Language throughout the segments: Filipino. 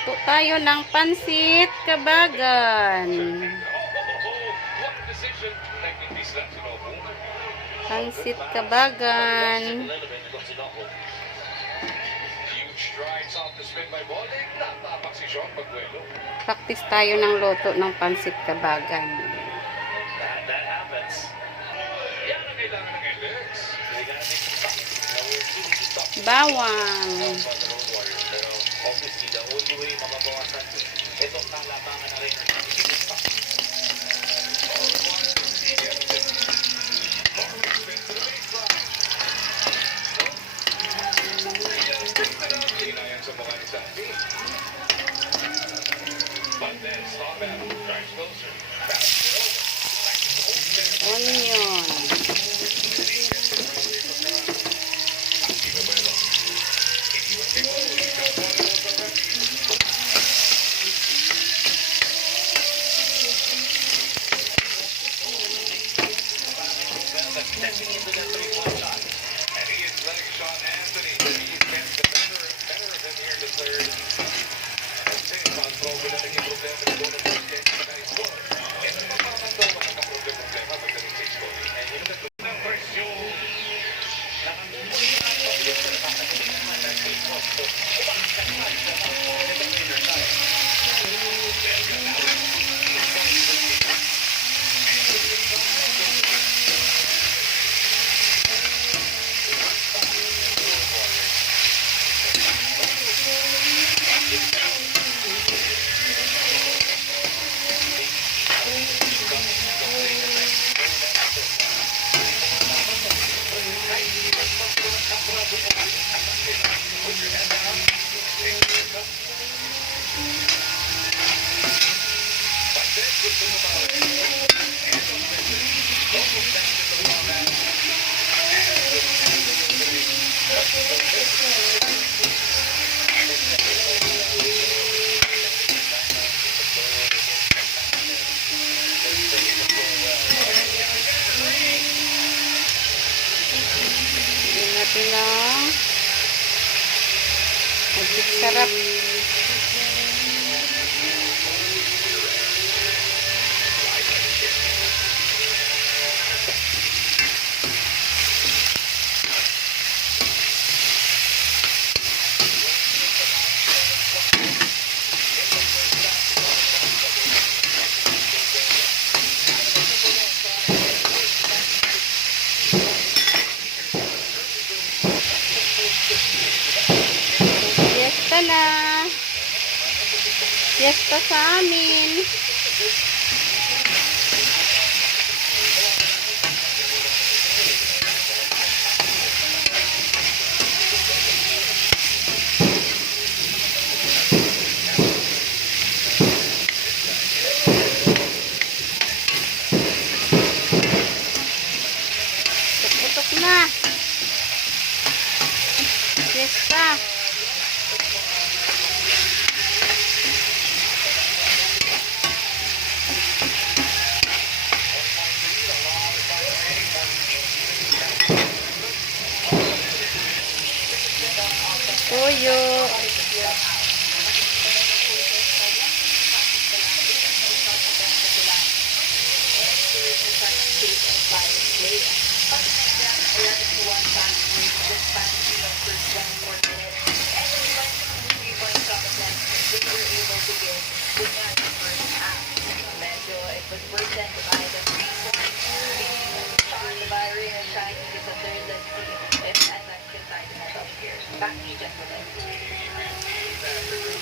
Luto tayo ng pansit kabagan. Pansit kabagan. Practice tayo ng luto ng pansit kabagan. Bawang. Onion. Natin lang sarap. Fiesta na. Fiesta sa amin. Tutok na. Fiesta. Tuyo.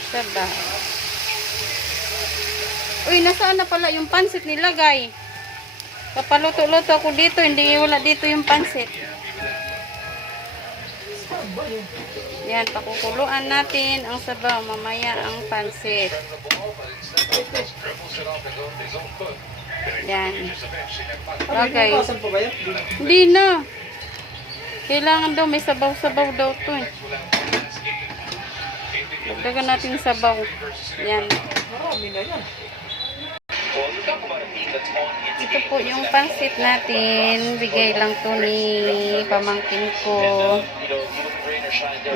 Sabaw. Uy, nasaan na pala yung pansit nilagay? Kapaluto-luto ako dito, hindi wala dito yung pansit. Yan, pakukuluan natin ang sabaw, mamaya ang pansit. Yan. Okay. Hindi na. Kailangan daw, may sabaw-sabaw daw to eh. Dagdagan natin yung sabaw. Yan. Ito po yung pansit natin. Bigay lang to ni pamangkin ko.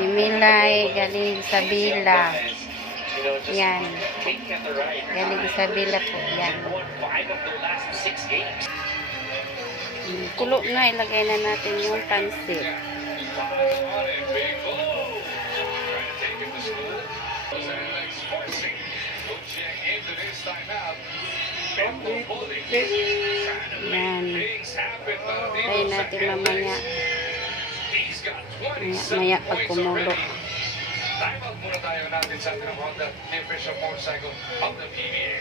Ni Milay, galing sa Bila. Yan. Galing Isabela po. Yan. Kulo na. Ilagay na natin yung pansit. Yan. Tayo natin mamaya. Maya pag kumulo. Time out muna tayo natin sa ating Honda, the official motorcycle of the PBA.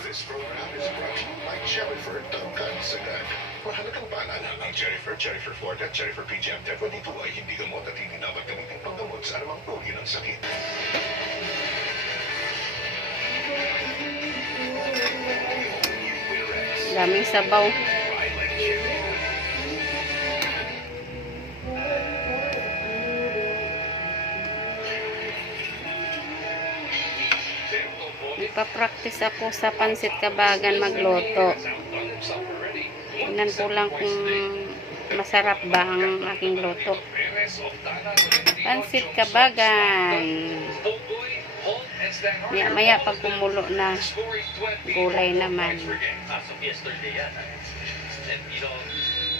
This program is brought to you by Jennifer Duncan Sagad. Mahalagang paalala ng Jennifer Ford at Jennifer PGM Tech. Ito ay hindi gamot at hindi dapat gamitin panggamot sa anumang uri ng sakit. Daming sabaw. Ipapractice ako sa pansit kabagan magluto. Tingnan ko lang kung masarap ba ang aking luto. Pansit kabagan. Maya pag kumulo na, gulay naman. You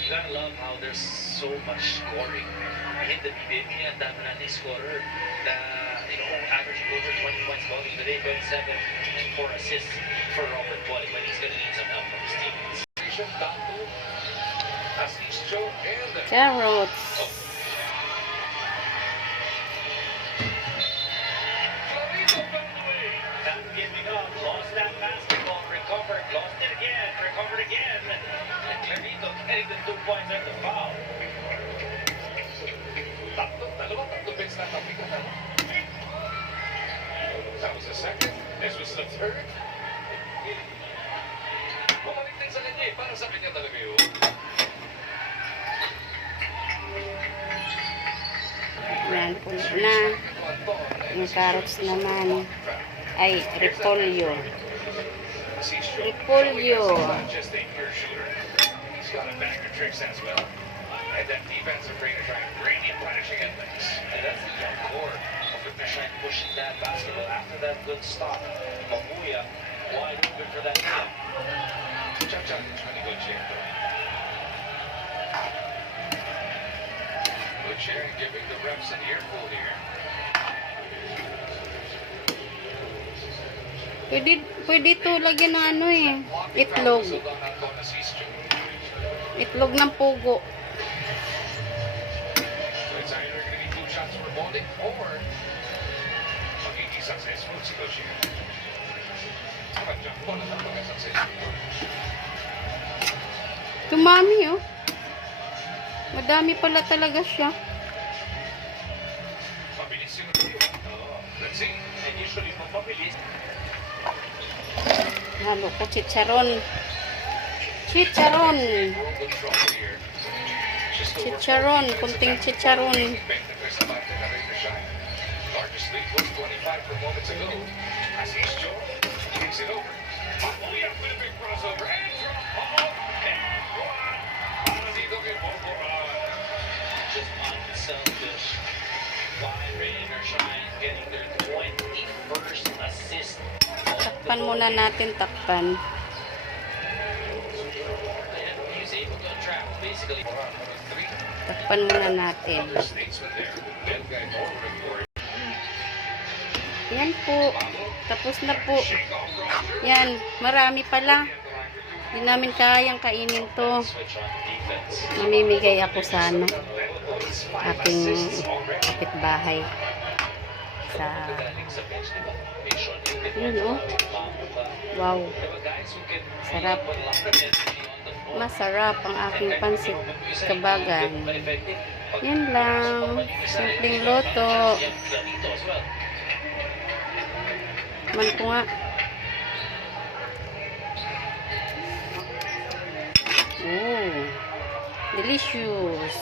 gotta love how there's so much scoring. In the PBA, ang dami natin scorer na, averaging over 20 points volume today, 27 and 4 assists for Robert Boy, but he's gonna need some help from his teammates. Carrots. Giving up, lost that basketball, recovered, lost it again, recovered again. And Clarito getting the 2 points at the foul. Tatlo bits na tapos na. That was the second. This was the third. Bumalik din sa kanya eh. Para sa kanya talaga yun. Yan, puno na. Yung carrots naman. Ay, repolyo. Repolyo. Just a pure shooter. He's got a bag of tricks as well. And that defensive trainer trying really punishing at things. And that's the young core of the Fishline pushing that basketball after that good stop. Mamuya wide open for that kill. Cha-cha is really good share though. Good share and giving the refs an earful here. Pwede to lagyan ng ano eh. Itlog. Itlog ng pugo. So it's either going to be 2 shots for bonding or magiging successful si Koshia. Jump on na successful. Tumami oh. Madami pala talaga siya. Pabilis yung let's see. And usually kung pabilis. Halo ko chicharon. Chicharon. Chicharon. Kunting chicharon. Largest lead was 25 for moments ago. As he's Joe, kicks it over. Mamuya with a big crossover. And drop ball. And one. Para dito kay Boboran. Just unselfish. Wide rain or shine getting their 21st assist. Takpan muna natin, takpan. Takpan muna natin. Yan po. Tapos na po. Yan. Marami pala. Hindi namin kayang kainin to. Mamimigay ako sa aking kapitbahay. Sa yun oh. Wow. Sarap. Masarap ang aking pansit kabagan. Yan lang. Simpleng loto. Man ko nga. Oh. Delicious.